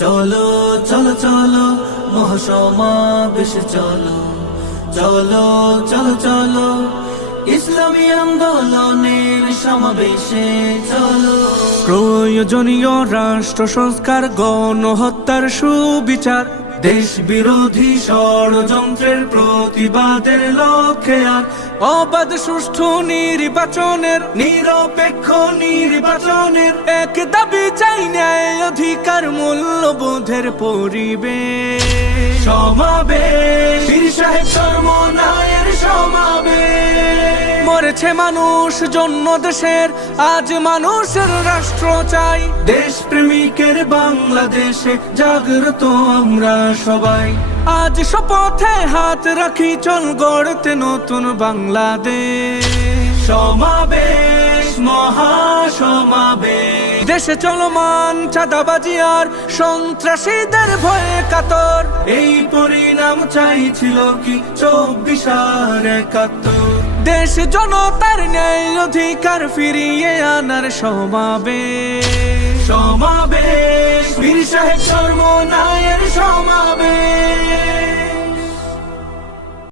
চলো চলো চলো মহাসমাবেশ চলো, চলো চলো চলো ইসলামী আন্দোলনের সমাবেশে চলো। প্রয়োজনীয় রাষ্ট্র সংস্কার, গণহত্যার সুবিচার, দেশ বিরোধী ষড়যন্ত্রের প্রতিবাদের লক্ষ্যে আর অবাধ সুষ্ঠু নির্বাচনের, নিরপেক্ষ নির্বাচনের এক দাবি চাই, ন্যায় অধিকার মূল্যবোধের পরিবেশ। সমাবেশ পীর সাহেব চরমনায়ের সমাবেশ। মরেছে মানুষ জন্য দেশের, আজ মানুষের রাষ্ট্র চাই। দেশ প্রেমিকের বাংলাদেশে জাগ্রত আমরা সবাই। আজ শপথে হাত রাখি, চল গড়তে নতুন বাংলাদেশ। সমাবেশ মহাসমাবেশ, দেশে চলমান চাঁদাবাজি আর সন্ত্রাসীদের ভয়ে কাতর। এই পরিণাম চাইছিল কি 24 আর 71। দেশ জনতার ন্যায় অধিকার ফিরিয়ে আনার সমাবেশ। সমাবেশ পীর সাহেব চরমনায়ের সমাবেশ।